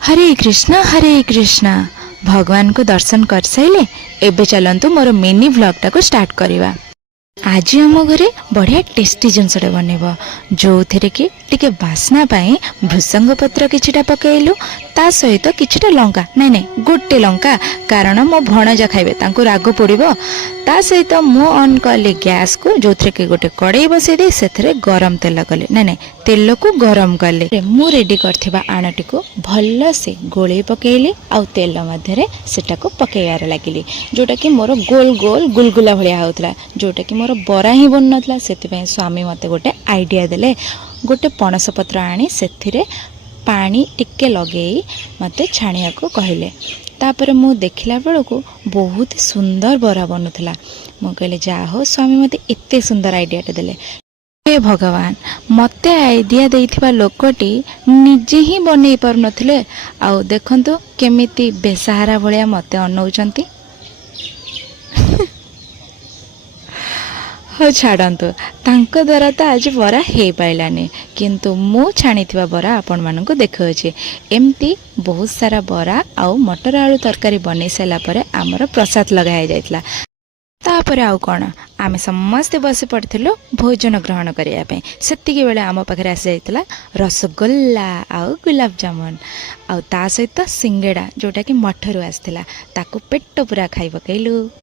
हरे कृष्णा भगवान को दर्शन कर साइले एबे चलंतु मोर मिनी व्लॉग टाको स्टार्ट करवा। आज आम घरे बढ़िया टेस्टी जिनसटा बनइब जो थे कि टिके बास्ना पाई भृसंग पत्र किछिटा पकेइलु ता सहित किछिटा लंका नाइ नाइ गोटे लंका कारण मो भणजा खाइबे तांको राग पड़िबो ता सहित मु ऑन कले गैस को जो थे कि गोटे कड़ाई बसई दे सेथरे गरम तेल कले नाइ नाइ तेल को गरम कले मु रेडी करथिबा आणाटी को भल से गोळे पकेइली आउ तेल मध्यरे सेटा को पकेयार लागिली जोटा कि मोर गोल गोल गुलगुला भलिया होतला जोटा कि मोर बरा ही बन नथला सेति स्वामी मते गोटे आइडिया देले गोटे पणस पत्र आनी सेथिरे पानी टिके लगेई मते छाणिया को कहले तापर मु देखिला बेलू बहुत सुंदर बरा बनूला मु कहले जा हो स्वामी मते एते सुंदर आइडिया देले। हे भगवान मते आइडिया देइथिबा लोकटी निजे ही बनै पार नथिले आउ देखंतु केमिति बेसहारा भलिया मते अनौचंती। हो छाड़ंतु तांको द्वारा तो आज बरा हे पाइलानी किंतु मु छाणी बरा आपण मानक देखौछि एमती बहुत सारा बरा आउ मटर आलू तरकारी बनै सारा परे आमर प्रसाद लगाया जाइतला तापर आउ कौन आमे समस्ते बसी पड़िथिलु भोजन ग्रहण करिया पे सेतिके बेले आम पाखरे आसी जाइतला रसगोल्ला आउ गुलाब जामुन आउ ता सहित सिंगेड़ा जोटा कि मठरू आसथिला ताकू पेट पूरा खाइ पकेइलु।